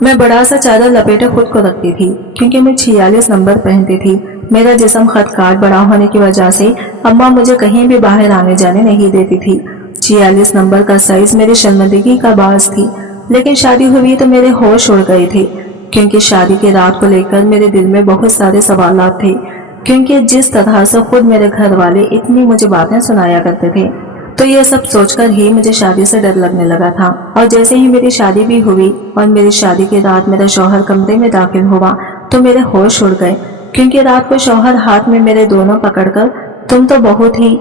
मैं बड़ा सा चादर लपेटे खुद को रखती थी क्योंकि मैं 46 नंबर पहनती थी। मेरा जिस्म खत काट बड़ा होने की वजह से अम्मा मुझे कहीं भी बाहर आने जाने नहीं देती थी। 46 नंबर का साइज मेरी शर्मिंदगी का बास थी। लेकिन शादी हुई तो मेरे होश उड़ गए थे क्योंकि शादी की रात को लेकर मेरे दिल में बहुत सारे सवालात थे, क्योंकि जिस तरह से खुद मेरे घर वाले इतनी मुझे बातें सुनाया करते थे, तो ये सब सोचकर ही मुझे शादी से डर लगने लगा था। और जैसे ही मेरी शादी भी हुई और मेरी शादी की रात मेरा शौहर कमरे में दाखिल हुआ तो मेरे होश उड़ गए, क्योंकि रात को शौहर हाथ में मेरे दोनों पकड़कर, तुम तो बहुत ही,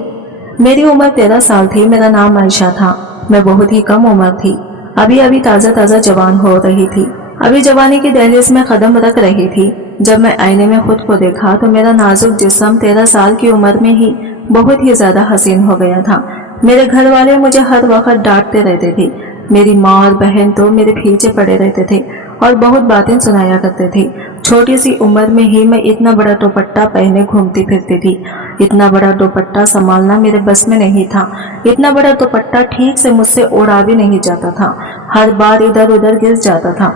मेरी उम्र 13 साल थी, मेरा नाम आयशा था, मैं बहुत ही कम उम्र थी, अभी अभी ताज़ा ताज़ा जवान हो रही थी, अभी जवानी की दहलीज में कदम रख रही थी। जब मैं आईने में खुद को देखा तो मेरा नाजुक जिस्म 13 साल की उम्र में ही बहुत ही ज्यादा हसीन हो गया था। मेरे घर वाले मुझे हर वक्त डांटते रहते थे, मेरी माँ और बहन तो मेरे पीछे पड़े रहते थे और बहुत बातें सुनाया करते थे। छोटी सी उम्र में ही मैं इतना बड़ा दुपट्टा पहने घूमती फिरती थी। इतना बड़ा दुपट्टा संभालना मेरे बस में नहीं था। इतना बड़ा दुपट्टा ठीक से मुझसे उड़ा भी नहीं जाता था, हर बार इधर उधर गिर जाता था।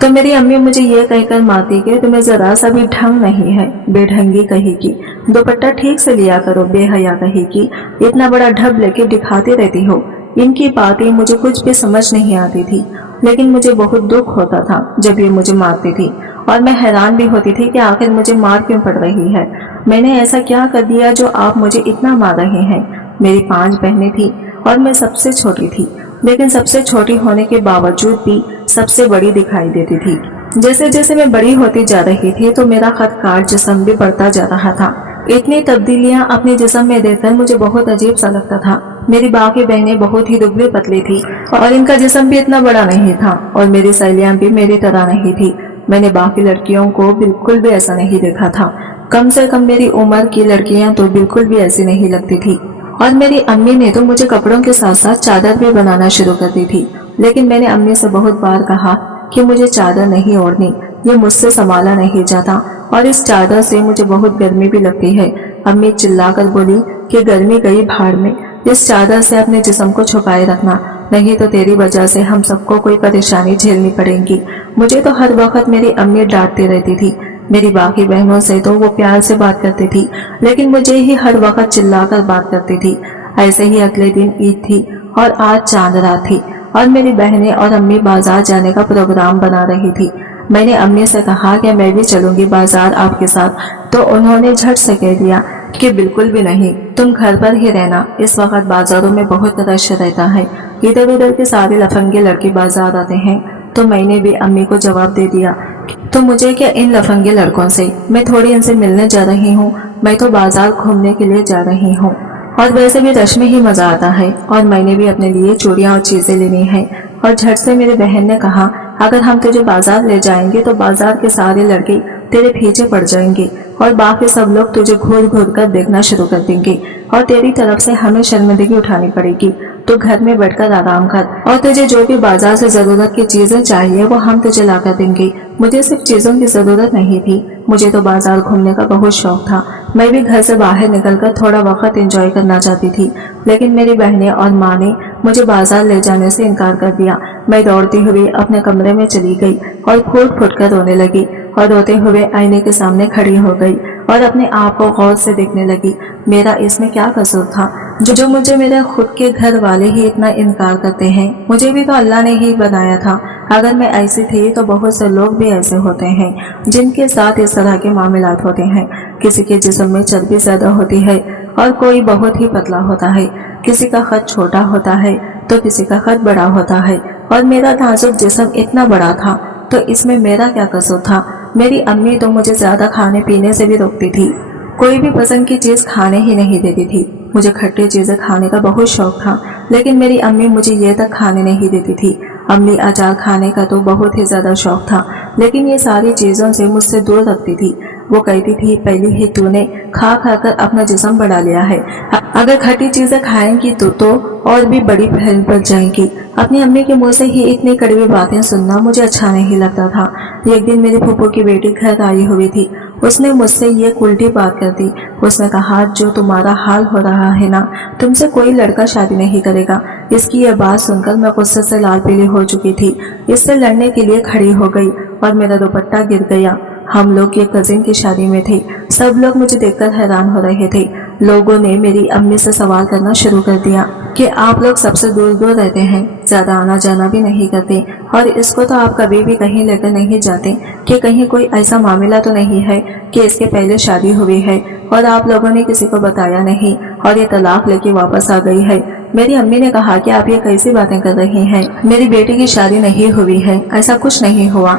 तो मेरी अम्मी मुझे ये कहकर मारती कि तुम्हें जरा सा भी ढंग नहीं है, बेढंगी कहेगी, दुपट्टा ठीक से लिया करो, बेहया कहेगी, इतना बड़ा ढब लेके दिखाती रहती हो। इनकी बातें मुझे कुछ भी समझ नहीं आती थी, लेकिन मुझे बहुत दुख होता था जब ये मुझे मारती थी और मैं हैरान भी होती थी कि आखिर मुझे मार क्यों पड़ रही है। मैंने ऐसा क्या कर दिया जो आप मुझे इतना मार रहे हैं। मेरी 5 बहनें थी और मैं सबसे छोटी थी, लेकिन सबसे छोटी होने के बावजूद भी सबसे बड़ी दिखाई देती थी। जैसे जैसे मैं बड़ी होती जा रही थी तो मेरा खदकार जिस्म भी बढ़ता जा रहा था। इतनी तब्दीलियां अपने जिस्म में देखकर मुझे बहुत अजीब सा लगता था। मेरी बाकी बहनें बहुत ही दुबली पतली थी और इनका जिस्म भी इतना बड़ा नहीं था और मेरी सहेलियां भी मेरी तरह नहीं थी। मैंने बाकी लड़कियों को बिल्कुल भी ऐसा नहीं देखा था। कम से कम मेरी उम्र की लड़कियां तो बिल्कुल भी ऐसी नहीं लगती थी। और मेरी अम्मी ने तो मुझे कपड़ों के साथ साथ चादर भी बनाना शुरू कर दी थी। लेकिन मैंने अम्मी से बहुत बार कहा कि मुझे चादर नहीं ओढ़नी, ये मुझसे संभाला नहीं जाता और इस चादर से मुझे बहुत गर्मी भी लगती है। अम्मी चिल्लाकर बोली कि गर्मी गई भाड़ में, इस चादर से अपने जिस्म को छुपाए रखना, नहीं तो तेरी वजह से हम सबको कोई परेशानी झेलनी पड़ेगी। मुझे तो हर वक्त मेरी अम्मी डांटती रहती थी। मेरी बाकी बहनों से तो वो प्यार से बात करती थी, लेकिन मुझे ही हर वक्त चिल्लाकर बात करती थी। ऐसे ही अगले दिन ईद थी और आज चांद रात थी और मेरी बहनें और अम्मी बाजार जाने का प्रोग्राम बना रही थी। मैंने अम्मी से कहा कि मैं भी चलूंगी बाजार आपके साथ, तो उन्होंने झट से कह दिया कि बिल्कुल भी नहीं, तुम घर पर ही रहना, इस वक्त बाजारों में बहुत रश रहता है, इधर उधर के सारे लफंगे लड़के बाजार आते हैं। तो मैंने भी अम्मी को जवाब दे दिया, तो मुझे क्या इन लफंगे लड़कों से, मैं थोड़ी इनसे मिलने जा रही हूँ, मैं तो बाजार घूमने के लिए जा रही हूँ और वैसे भी रश में ही मजा आता है और मैंने भी अपने लिए चूड़ियाँ और चीजें लेनी है। और झट से मेरी बहन ने कहा, अगर हम तुझे बाजार ले जाएंगे तो बाजार के सारे लड़के तेरे पीछे पड़ जाएंगे और बाकी सब लोग तुझे घूर घूर कर देखना शुरू कर देंगे और तेरी तरफ से हमें शर्मिंदगी उठानी पड़ेगी। तो घर में बैठकर आराम कर और तुझे जो भी बाजार से जरूरत की चीजें चाहिए वो हम तुझे ला कर देंगे। मुझे सिर्फ चीजों की जरूरत नहीं थी, मुझे तो बाजार घूमने का बहुत शौक था। मैं भी घर से बाहर निकलकर थोड़ा वक्त एंजॉय करना चाहती थी, लेकिन मेरी बहनें और माँ ने मुझे बाजार ले जाने से इनकार कर दिया। मैं दौड़ती हुई अपने कमरे में चली गई और फूट फूट कर रोने लगी और रोते हुए आईने के सामने खड़ी हो गई और अपने आप को गौर से देखने लगी। मेरा इसमें क्या कसूर था जो मुझे मेरे खुद के घर वाले ही इतना इनकार करते हैं। मुझे भी तो अल्लाह ने ही बनाया था। अगर मैं ऐसी थी तो बहुत से लोग भी ऐसे होते हैं जिनके साथ इस तरह के मामलात होते हैं। किसी के जिस्म में चर्बी ज्यादा होती है और कोई बहुत ही पतला होता है, किसी का कद छोटा होता है तो किसी का कद बड़ा होता है और मेरा नाजुक जिस्म इतना बड़ा था तो इसमें मेरा क्या कसूर था। मेरी अम्मी तो मुझे ज्यादा खाने पीने से भी रोकती थी, कोई भी पसंद की चीज खाने ही नहीं देती थी। मुझे खट्टी चीजें खाने का बहुत शौक था, लेकिन मेरी अम्मी मुझे ये तक खाने नहीं देती थी। अम्मी अचार खाने का तो बहुत ही ज्यादा शौक था, लेकिन ये सारी चीजों से मुझसे दूर रखती थी। वो कहती थी, पहले ही तूने खा खा कर अपना जिस्म बढ़ा लिया है, अगर खट्टी चीजें खाएंगी तो और भी बड़ी फैल पड़ जाएंगी। अपनी अम्मी के मुंह से ही इतनी कड़वी बातें सुनना मुझे अच्छा नहीं लगता था। एक दिन मेरी फूफो की बेटी घर आई हुई थी, उसने मुझसे ये उल्टी बात कर दी। उसने कहा, जो तुम्हारा हाल हो रहा है ना, तुमसे कोई लड़का शादी नहीं करेगा, اس کی یہ بات سن کر میں غصے سے لال پیلی ہو چکی تھی۔ اس سے لڑنے کے لیے کھڑی ہو گئی اور میرا دوپٹہ گر گیا۔ ہم لوگ یہ کزن کی شادی میں تھے۔ سب لوگ مجھے دیکھ کر حیران ہو رہے تھے۔ لوگوں نے میری امی سے سوال کرنا شروع کر دیا کہ آپ لوگ سب سے دور دور رہتے ہیں، زیادہ آنا جانا بھی نہیں کرتے، اور اس کو تو آپ کبھی بھی کہیں لے کر نہیں جاتے کہ کہیں کوئی ایسا معاملہ تو نہیں ہے کہ اس کے پہلے شادی ہوئی ہے اور آپ لوگوں نے کسی کو بتایا نہیں اور یہ طلاق لے کے واپس آ گئی ہے۔ میری امی نے کہا کہ آپ یہ کیسی باتیں کر رہی ہیں، میری بیٹی کی شادی نہیں ہوئی ہے، ایسا کچھ نہیں ہوا۔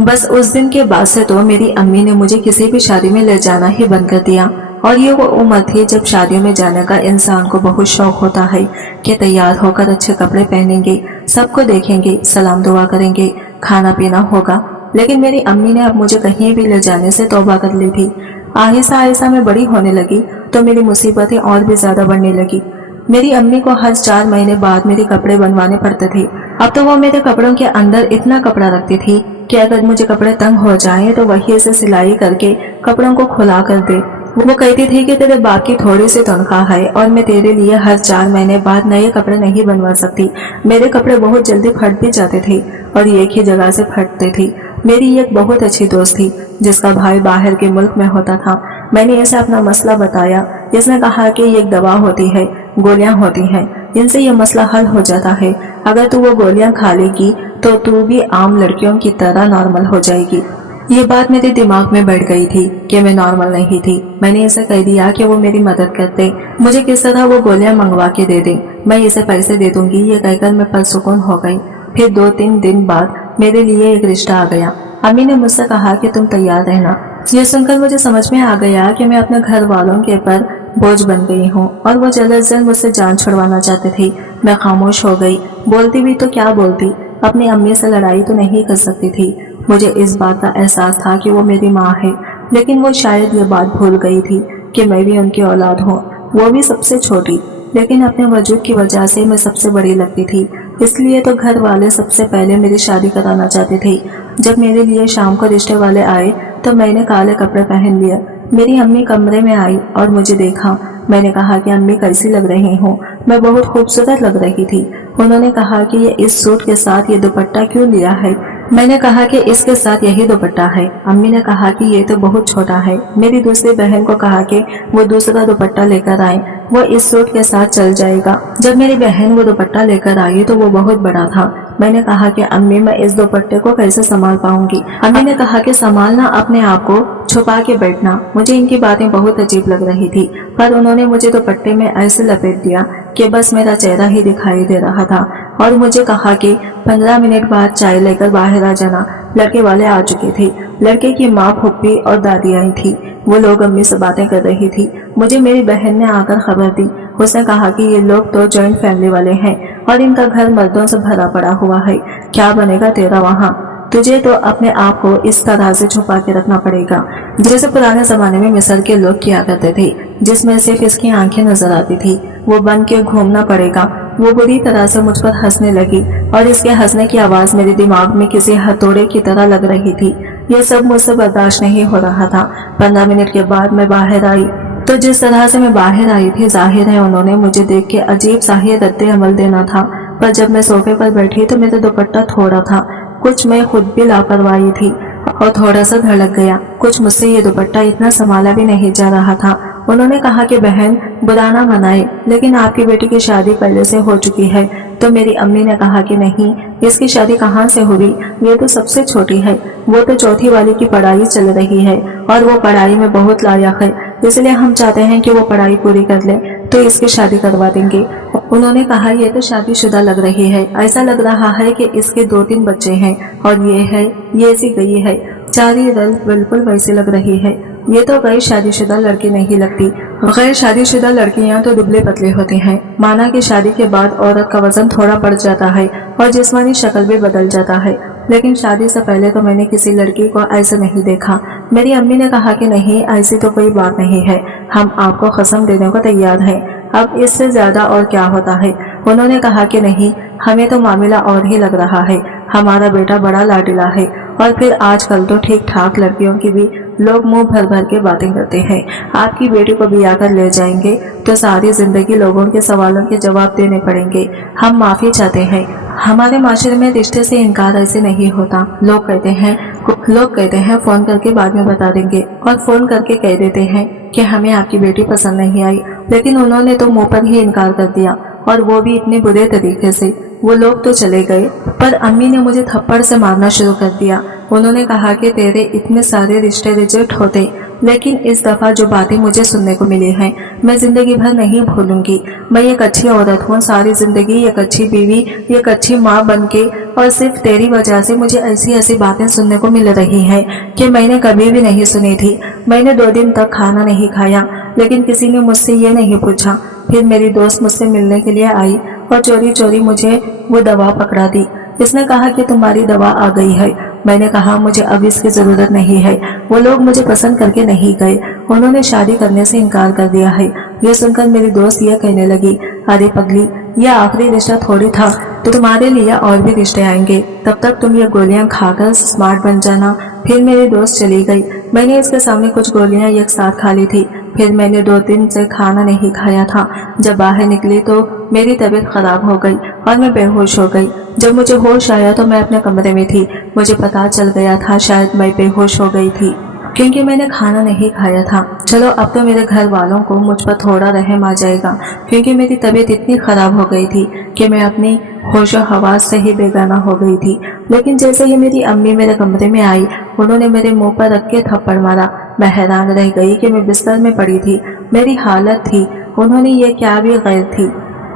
بس اس دن کے بعد سے تو میری امی نے مجھے کسی بھی شادی میں لے جانا ہی بند کر دیا، اور یہ وہ عمر تھی جب شادیوں میں جانے کا انسان کو بہت شوق ہوتا ہے کہ تیار ہو کر اچھے کپڑے پہنیں گے، سب کو دیکھیں گے، سلام دعا کریں گے، کھانا پینا ہوگا۔ لیکن میری امی نے اب مجھے کہیں بھی لے جانے سے توبہ کر لی تھی۔ آہستہ آہستہ میں بڑی ہونے لگی تو میری مصیبتیں اور بھی زیادہ بڑھنے لگی۔ میری امی کو ہر 4 مہینے بعد میرے کپڑے بنوانے پڑتے تھے۔ اب تو وہ میرے کپڑوں کے اندر اتنا کپڑا رکھتی تھی کہ اگر مجھے کپڑے تنگ ہو جائیں تو وہی سے سلائی کر کے کپڑوں کو کھلا کر دے۔ وہ کہتی تھی کہ تیرے باپ کی تھوڑی سی تنخواہ ہے اور میں تیرے لیے ہر 4 مہینے بعد نئے کپڑے نہیں بنوا سکتی۔ میرے کپڑے بہت جلدی پھٹ بھی جاتے تھے اور ایک ہی جگہ سے پھٹتے تھے۔ میری ایک بہت اچھی دوست تھی جس کا بھائی باہر کے ملک میں ہوتا تھا۔ میں نے اسے اپنا مسئلہ بتایا۔ اس نے کہا کہ یہ ایک دوا ہوتی ہے، گولیاں ہوتی ہیں، ان سے یہ مسئلہ حل ہو جاتا ہے۔ اگر تو وہ گولیاں کھا لے گی تو بھی عام لڑکیوں کی طرح نارمل ہو جائے گی۔ یہ بات میرے دماغ میں بیٹھ گئی تھی کہ میں نارمل نہیں تھی۔ میں نے اسے کہہ دیا کہ وہ میری مدد کرتے، مجھے کس طرح وہ گولیاں منگوا کے دے دے، میں اسے پیسے دے دوں گی۔ یہ کہہ کر میں پرسکون ہو گئی۔ پھر 2-3 دن بعد میرے لیے ایک رشتہ آ گیا۔ امی نے مجھ سے کہا کہ تم تیار رہنا۔ یہ سن کر مجھے سمجھ میں آ گیا کہ میں اپنے گھر والوں کے پر بوجھ بن گئی ہوں اور وہ جلد از جلد مجھ سے جان چھڑوانا چاہتے تھے۔ میں خاموش ہو گئی۔ بولتی بھی تو کیا بولتی، اپنی امی سے لڑائی تو نہیں کر سکتی تھی۔ مجھے اس بات کا احساس تھا کہ وہ میری ماں ہے، لیکن وہ شاید یہ بات بھول گئی تھی کہ میں بھی ان کی اولاد ہوں، وہ بھی سب سے چھوٹی، لیکن اپنے وجود کی وجہ سے میں سب سے بڑی لگتی تھی۔ اس لیے تو گھر والے سب سے پہلے میری شادی کرانا چاہتے تھے۔ جب میرے لیے شام کو رشتے والے آئے تو میں نے کالے کپڑے پہن لیے۔ میری امی کمرے میں آئی اور مجھے دیکھا۔ میں نے کہا کہ امی کیسی لگ رہی ہوں؟ میں بہت خوبصورت لگ رہی تھی۔ انہوں نے کہا کہ یہ اس سوٹ کے ساتھ یہ دوپٹہ کیوں لیا ہے؟ میں نے کہا کہ اس کے ساتھ یہی دوپٹہ ہے۔ امی نے کہا کہ یہ تو بہت چھوٹا ہے۔ میری دوسری بہن کو کہا کہ وہ دوسرا دوپٹہ لے کر آئے، وہ اس سوٹ کے ساتھ چل جائے گا۔ جب میری بہن وہ دوپٹہ لے کر آئی تو وہ بہت بڑا تھا۔ میں نے کہا کہ امی میں اس دوپٹے کو کیسے سنبھال پاؤں گی؟ امی نے کہا کہ سنبھالنا اپنے آپ کو چھپا کے بیٹھنا۔ مجھے ان کی باتیں بہت عجیب لگ رہی تھی، پر انہوں نے مجھے دوپٹے میں ایسے لپیٹ دیا کہ بس میرا چہرہ ہی دکھائی دے رہا تھا، اور مجھے کہا کہ 15 منٹ بعد چائے لے کر باہر آ جانا۔ لڑکے والے آ چکے تھے۔ لڑکے کی ماں، پھوپھی اور دادی آئی تھی۔ وہ لوگ امی سے باتیں کر رہی تھی۔ مجھے میری بہن نے آ کر خبر دی۔ اس نے کہا کہ یہ لوگ تو جوائنٹ فیملی والے ہیں اور ان کا گھر مردوں سے بھرا پڑا ہوا ہے، کیا بنے گا تیرا وہاں؟ تجھے تو اپنے آپ کو اس طرح سے چھپا کے رکھنا پڑے گا جیسے پرانے زمانے میں مصر کے لوگ کیا کرتے تھے، جس میں صرف اس کی آنکھیں نظر آتی تھی۔ وہ بن کے گھومنا پڑے گا۔ وہ بری طرح سے مجھ پر ہنسنے لگی اور اس کے ہنسنے کی آواز میرے دماغ میں کسی ہتھوڑے کی طرح لگ رہی تھی۔ یہ سب مجھ سے برداشت نہیں ہو رہا تھا۔ 15 منٹ کے بعد میں باہر آئی تو جس طرح سے میں باہر آئی تھی، ظاہر ہے انہوں نے مجھے دیکھ کے عجیب سا ہی رد عمل دینا تھا، پر جب میں صوفے پر بیٹھی تو میرا دوپٹہ تھوڑا تھا، کچھ میں خود بھی لاپرواہی تھی اور تھوڑا سا دھڑک گیا، کچھ مجھ سے یہ دوپٹہ اتنا سنبھالا بھی نہیں جا رہا تھا۔ انہوں نے کہا کہ بہن برا نہ منائے، لیکن آپ کی بیٹی کی شادی پہلے سے ہو چکی ہے۔ تو میری امی نے کہا کہ نہیں، اس کی شادی کہاں سے ہوئی؟ یہ تو سب سے چھوٹی ہے، وہ تو چوتھی والی کی پڑھائی چل رہی ہے اور وہ پڑھائی میں بہت لائق ہے، اس لیے ہم چاہتے ہیں کہ وہ پڑھائی پوری کر لے تو اس کی شادی کروا دیں گے۔ انہوں نے کہا یہ تو شادی شدہ لگ رہی ہے، ایسا لگ رہا ہے کہ اس کے 2-3 بچے ہیں، اور یہ ہے، یہ ایسی گئی ہے، چاری رل بالکل ویسی لگ رہی ہے۔ یہ تو غیر شادی شدہ لڑکی نہیں لگتی۔ غیر شادی شدہ لڑکیاں تو دبلے پتلے ہوتے ہیں، مانا کہ شادی کے بعد عورت کا وزن تھوڑا بڑھ جاتا ہے اور جسمانی شکل بھی بدل جاتا ہے، لیکن شادی سے پہلے تو میں نے کسی لڑکی کو ایسے نہیں دیکھا۔ میری امی نے کہا کہ نہیں، ایسی تو کوئی بات نہیں ہے، ہم آپ کو قسم دینے کو تیار ہیں، اب اس سے زیادہ اور کیا ہوتا ہے؟ انہوں نے کہا کہ نہیں، ہمیں تو معاملہ اور ہی لگ رہا ہے، ہمارا بیٹا بڑا لاڈلا ہے और फिर आजकल तो ठीक ठाक लड़कियों की भी लोग मुंह भर भर के बातें करते हैं। आपकी बेटी को ब्याह कर ले जाएंगे तो सारी जिंदगी लोगों के सवालों के जवाब देने पड़ेंगे। हम माफी चाहते हैं। हमारे माशरे में रिश्ते से इनकार ऐसे नहीं होता। लोग कहते हैं फोन करके बाद में बता देंगे, और फोन करके कह देते हैं कि हमें आपकी बेटी पसंद नहीं आई, लेकिन उन्होंने तो मुंह पर ही इनकार कर दिया, और वो भी इतने बुरे तरीके से। वो लोग तो चले गए, पर अम्मी ने मुझे थप्पड़ से मारना शुरू कर दिया। उन्होंने कहा कि तेरे इतने सारे रिश्ते रिजेक्ट होते, लेकिन इस दफा जो बातें मुझे सुनने को मिली हैं मैं जिंदगी भर नहीं भूलूंगी। मैं एक अच्छी औरत हूँ, सारी जिंदगी एक अच्छी बीवी, एक अच्छी माँ बन के, और सिर्फ तेरी वजह से मुझे ऐसी ऐसी बातें सुनने को मिल रही हैं कि मैंने कभी भी नहीं सुनी थी। मैंने 2 दिन तक खाना नहीं खाया, लेकिन किसी ने मुझसे ये नहीं पूछा। फिर मेरी दोस्त मुझसे मिलने के लिए आई और चोरी चोरी मुझे वो दवा पकड़ा दी। इसने कहा कि तुम्हारी दवा आ गई है। मैंने कहा मुझे अब इसकी जरूरत नहीं है। वो लोग मुझे पसंद करके नहीं गए, उन्होंने शादी करने से इनकार कर दिया है। ये सुनकर मेरी दोस्त ये कहने लगी, अरे पगली, यह आखिरी रिश्ता थोड़ी था, तो तुम्हारे लिए और भी रिश्ते आएंगे, तब तक तुम ये गोलियां खाकर स्मार्ट बन जाना। फिर मेरी दोस्त चली गई। मैंने इसके सामने कुछ गोलियां एक साथ खा ली थी। फिर मैंने 2 दिन से खाना नहीं खाया था। जब बाहर निकली तो मेरी तबीयत खराब हो गई और मैं बेहोश हो गई। जब मुझे होश आया तो मैं अपने कमरे में थी। मुझे पता चल गया था शायद मैं बेहोश हो गई थी, क्योंकि मैंने खाना नहीं खाया था। चलो अब तो मेरे घर वालों को मुझ पर थोड़ा रहम आ जाएगा, क्योंकि मेरी तबीयत इतनी खराब हो गई थी कि मैं अपनी होशो हवास से ही बेगाना हो गई थी। लेकिन जैसे ही मेरी अम्मी मेरे कमरे में आई, उन्होंने मेरे मुंह पर रख के थप्पड़ मारा। मैं हैरान रह गई कि मैं बिस्तर में पड़ी थी, मेरी हालत थी। उन्होंने ये क्या भी गैर थी।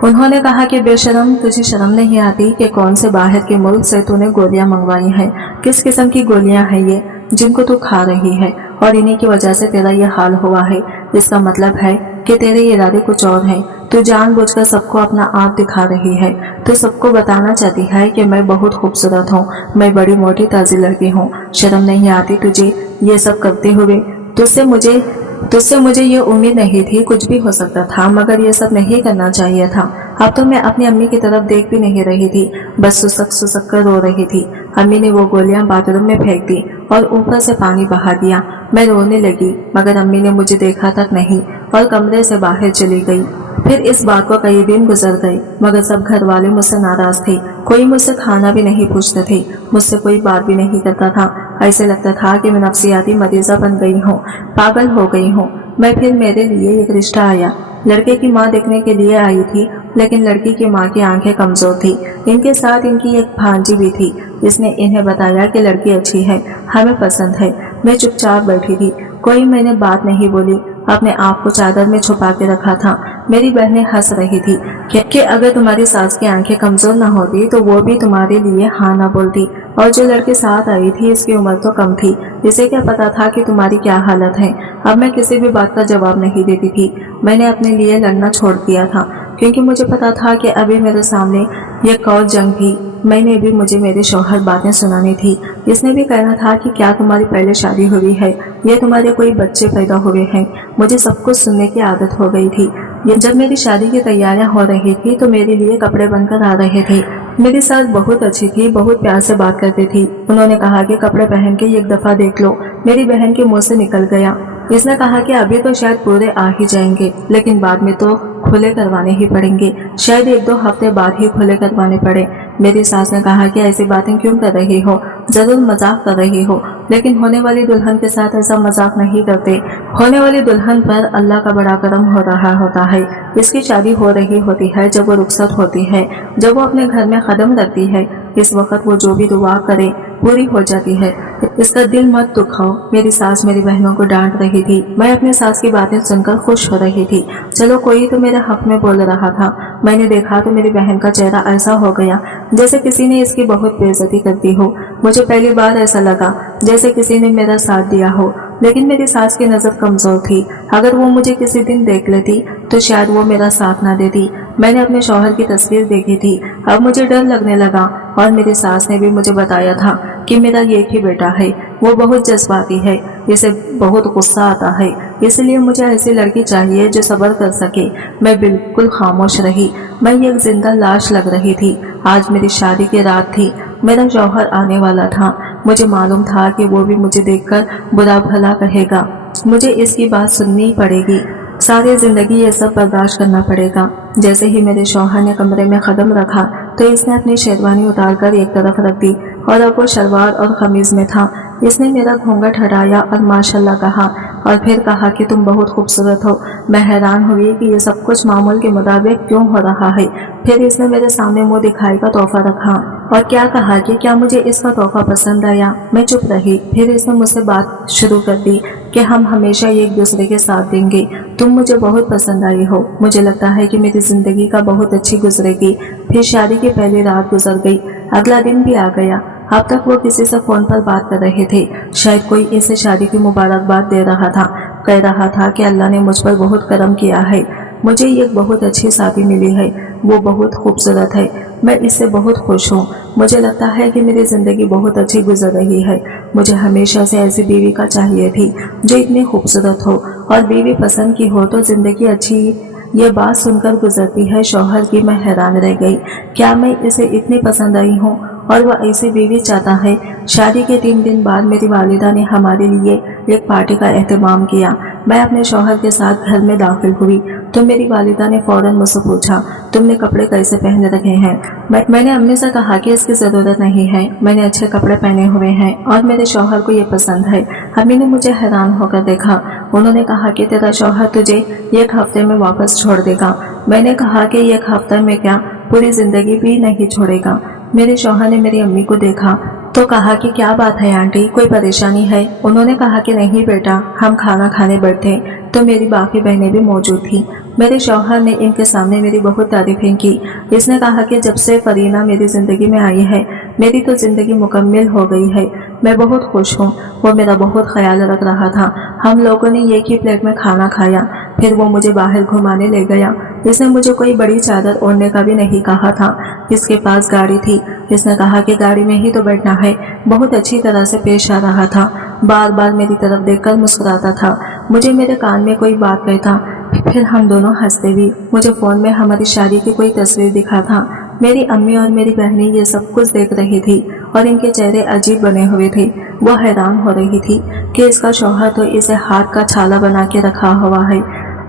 उन्होंने कहा कि बेशरम, तुझे शर्म नहीं आती कि कौन से बाहर के मुल्क से तूने गोलियां मंगवाई हैं? किस किस्म की गोलियां हैं ये जिनको तू खा रही है, और इन्हीं की वजह से तेरा ये हाल हुआ है? इसका मतलब है कि तेरे इरादे कुछ और हैं। तू जानबूझकर सबको अपना आप दिखा रही है। तू सबको बताना चाहती है कि मैं बहुत खूबसूरत हूँ, मैं बड़ी मोटी ताजी लड़की हूँ। शर्म नहीं आती तुझे ये सब करते हुए? तुझसे मुझे ये उम्मीद नहीं थी। कुछ भी हो सकता था, मगर ये सब नहीं करना चाहिए था। अब तो मैं अपनी अम्मी की तरफ देख भी नहीं रही थी, बस सुसक कर रो रही थी। अम्मी ने वो गोलियां बाथरूम में फेंक दी और ऊपर से पानी बहा दिया। मैं रोने लगी, मगर अम्मी ने मुझे देखा तक नहीं और कमरे से बाहर चली गई। फिर इस बात को कई दिन गुजर गए, मगर सब घर वाले मुझसे नाराज थे। कोई मुझसे खाना भी नहीं पूछते थे, मुझसे कोई बात भी नहीं करता था। ऐसे लगता था कि मैं नफसियाती मरीजा बन गई हूँ, पागल हो गई हूँ मैं। फिर मेरे लिए एक रिश्ता आया। लड़के की माँ देखने के लिए आई थी, लेकिन लड़की की माँ की आंखें कमजोर थी। इनके साथ इनकी एक भांजी भी थी। इसने इन्हें बताया कि लड़की अच्छी है, हमें पसंद है। मैं चुपचाप बैठी थी, कोई मैंने बात नहीं बोली, अपने आप को चादर में छुपा के रखा था। मेरी बहनें हंस रही थी कि अगर तुम्हारी सास की आंखें कमजोर न होती तो वो भी तुम्हारे लिए हाँ ना बोलती। और जो लड़के साथ आई थी इसकी उम्र तो कम थी, इसे क्या पता था कि तुम्हारी क्या हालत है। अब मैं किसी भी बात का जवाब नहीं देती थी। मैंने अपने लिए लड़ना छोड़ दिया था, क्योंकि मुझे पता था कि अभी मेरे सामने एक और जंग थी। मैंने भी मुझे मेरे शौहर बातें सुनानी थी। इसने भी कहना था कि क्या तुम्हारी पहले शादी हुई है या तुम्हारे कोई बच्चे पैदा हुए हैं। मुझे सब कुछ सुनने की आदत हो गई थी। जब मेरी शादी की तैयारियां हो रही थी तो मेरे लिए कपड़े बनकर आ रहे थे। मेरी सास बहुत अच्छी थी, बहुत प्यार से बात करती थी। उन्होंने कहा कि कपड़े पहन के एक दफा देख लो। मेरी बहन के मुंह से निकल गया। इसने कहा कि अभी तो शायद पूरे आ ही जाएंगे, लेकिन बाद में तो खुले करवाने ही पड़ेंगे, शायद 1-2 हफ्ते बाद ही खुले करवाने पड़े। मेरी सास ने कहा कि ऐसी बातें क्यों कर रही हो, जरूर मजाक कर रही हो, लेकिन होने वाली दुल्हन के साथ ऐसा मजाक नहीं करते। होने वाली दुल्हन पर अल्लाह का बड़ा करम हो रहा होता है। इसकी शादी हो रही होती है जब वो रुखसत होती है, जब वो अपने घर में कदम रखती है। इस वक्त वो जो भी दुआ करे पूरी हो जाती है। इसका दिल मत दुखाओ। मेरी सास मेरी बहनों को डांट रही थी। मैं अपनी सास की बातें सुनकर खुश हो रही थी। चलो कोई तो मेरे हक में बोल रहा था। मैंने देखा तो मेरी बहन का चेहरा ऐसा हो गया जैसे किसी ने इसकी बहुत बेइज्जती करती हो। मुझे पहली बार ऐसा लगा जैसे किसी ने मेरा साथ दिया हो, लेकिन मेरी सास की नजर कमजोर थी। अगर वो मुझे किसी दिन देख लेती तो शायद वो मेरा साथ ना देती। मैंने अपने शौहर की तस्वीर देखी थी। अब मुझे डर लगने लगा, और मेरी सास ने भी मुझे बताया था कि मेरा एक ही बेटा है, वो बहुत जज्बाती है, इसे बहुत गुस्सा आता है, इसलिए मुझे ऐसी लड़की चाहिए जो सब्र कर सके। मैं बिल्कुल खामोश रही। मैं एक जिंदा लाश लग रही थी। आज मेरी शादी की रात थी। मेरा शौहर आने वाला था। मुझे मालूम था कि वो भी मुझे देखकर बुरा भला कहेगा। मुझे इसकी बात सुननी पड़ेगी, सारी जिंदगी ये सब बर्दाश्त करना पड़ेगा। जैसे ही मेरे शौहर ने कमरे में कदम रखा तो इसने अपनी शेरवानी उतारकर एक तरफ रख दी और अब वो शलवार और कमीज में था। इसने मेरा घूंघट हटाया और माशाल्लाह कहा और फिर कहा कि तुम बहुत खूबसूरत हो। मैं हैरान हुई कि ये सब कुछ मामूल के मुताबिक क्यों हो रहा है। फिर इसने मेरे सामने मुंह दिखाई का तोहफा रखा और क्या कहा कि क्या मुझे इसका तोहफा पसंद आया। मैं चुप रही। फिर इसने मुझसे बात शुरू कर दी कि हम हमेशा एक दूसरे के साथ देंगे। तुम मुझे बहुत पसंद आई हो। मुझे लगता है कि मेरी जिंदगी का बहुत अच्छी गुजरेगी। फिर शादी की पहली रात गुजर गई, अगला दिन भी आ गया। अब तक वो किसी से फोन पर बात कर रहे थे। शायद कोई इसे शादी की मुबारकबाद दे रहा था, कह रहा था कि अल्लाह ने मुझ पर बहुत करम किया है, मुझे एक बहुत अच्छी शादी मिली है, वो बहुत खूबसूरत है, मैं इससे बहुत खुश हूँ। मुझे लगता है कि मेरी ज़िंदगी बहुत अच्छी गुजर रही है। मुझे हमेशा से ऐसी बीवी का चाहिए थी जो इतनी खूबसूरत हो और बीवी पसंद की हो तो ज़िंदगी अच्छी। ये बात सुनकर गुजरती है शौहर की मैं हैरान रह गई। क्या मैं इसे इतनी पसंद आई हूँ और वह ऐसी बीवी चाहता है। शादी के 3 दिन बाद मेरी वालिदा ने हमारे लिए एक पार्टी का एहतमाम किया। मैं अपने शौहर के साथ घर में दाखिल हुई तो मेरी वालिदा ने फौरन मुझसे पूछा, तुमने कपड़े कैसे पहन रखे हैं। मैंने अम्मी से कहा कि इसकी ज़रूरत नहीं है, मैंने अच्छे कपड़े पहने हुए हैं और मेरे शौहर को ये पसंद है। अम्मी ने मुझे हैरान होकर देखा। उन्होंने कहा कि तेरा शौहर तुझे 1 हफ्ते में वापस छोड़ देगा। मैंने कहा कि 1 हफ्ते में क्या, पूरी ज़िंदगी भी नहीं छोड़ेगा। मेरे शौहर ने मेरी अम्मी को देखा तो कहा कि क्या बात है आंटी, कोई परेशानी है। उन्होंने कहा कि नहीं बेटा, हम खाना खाने बैठे तो मेरी बाकी बहनें भी मौजूद थीं। मेरे शौहर ने इनके सामने मेरी बहुत तारीफें की। इसने कहा कि जब से फरीना मेरी ज़िंदगी में आई है मेरी तो ज़िंदगी मुकम्मल हो गई है, मैं बहुत खुश हूँ। वो मेरा बहुत ख्याल रख रहा था। हम लोगों ने एक ही प्लेट में खाना खाया, फिर वो मुझे बाहर घुमाने ले गया। इसने मुझे कोई बड़ी चादर ओढ़ने का भी नहीं कहा था। इसके पास गाड़ी थी, इसने कहा कि गाड़ी में ही तो बैठना है। बहुत अच्छी तरह से पेश आ रहा था, बार बार मेरी तरफ देखकर मुस्कुराता था। मुझे मेरे कान में कोई बात कहता, फिर हम दोनों हंसते भी। मुझे फ़ोन में हमारी शादी की कोई तस्वीर दिखा था। मेरी अम्मी और मेरी बहनें ये सब कुछ देख रही थी और इनके चेहरे अजीब बने हुए थे। वो हैरान हो रही थी कि इसका शौहर तो इसे हाथ का छाला बना के रखा हुआ है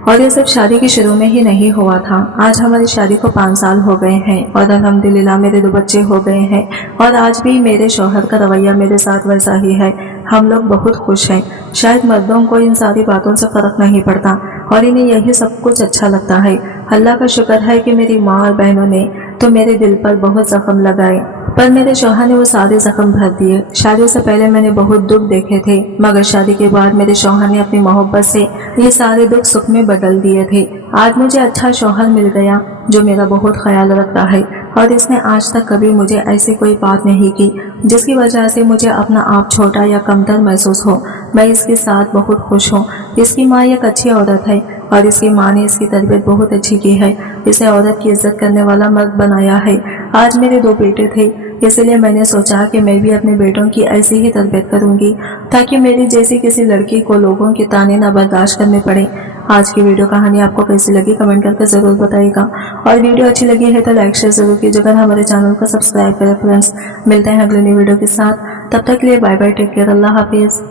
और ये सब शादी के शुरू में ही नहीं हुआ था। आज हमारी शादी को 5 साल हो गए हैं और अल्हम्दुलिल्लाह मेरे 2 बच्चे हो गए हैं और आज भी मेरे शौहर का रवैया मेरे साथ वैसा ही है। हम लोग बहुत खुश हैं। शायद मर्दों को इन सारी बातों से फ़र्क नहीं पड़ता और इन्हें यही सब कुछ अच्छा लगता है। अल्लाह का शुक्र है कि मेरी माँ और बहनों ने तो मेरे दिल पर बहुत जख्म लगाए, पर मेरे शौहर ने वो सारे जख्म भर दिए। शादी से पहले मैंने बहुत दुख देखे थे, मगर शादी के बाद मेरे शौहर ने अपनी मोहब्बत से ये सारे दुख सुख में बदल दिए थे। आज मुझे अच्छा शौहर मिल गया जो मेरा बहुत ख्याल रखता है और इसने आज तक कभी मुझे ऐसी कोई बात नहीं की जिसकी वजह से मुझे अपना आप छोटा या कमतर महसूस हो। मैं इसके साथ बहुत खुश हूँ। इसकी माँ एक अच्छी औरत है और इसकी माँ ने इसकी तरबियत बहुत अच्छी की है, इसे औरत की इज्जत करने वाला मर्द बनाया है। आज मेरे 2 बेटे थे, इसलिए मैंने सोचा कि मैं भी अपने बेटों की ऐसी ही तरबियत करूंगी ताकि मेरी जैसी किसी लड़की को लोगों के ताने न बर्दाश्त करने पड़े। आज की वीडियो कहानी आपको कैसी लगी कमेंट करके ज़रूर बताइएगा और वीडियो अच्छी लगी है तो लाइक शेयर ज़रूर कीजिएगा, हमारे चैनल को सब्सक्राइब करें फ्रेंड्स। मिलते हैं अगले नई वीडियो के साथ, तब तक के लिए बाय बाय, टेक केयर, अल्लाह हाफिज़।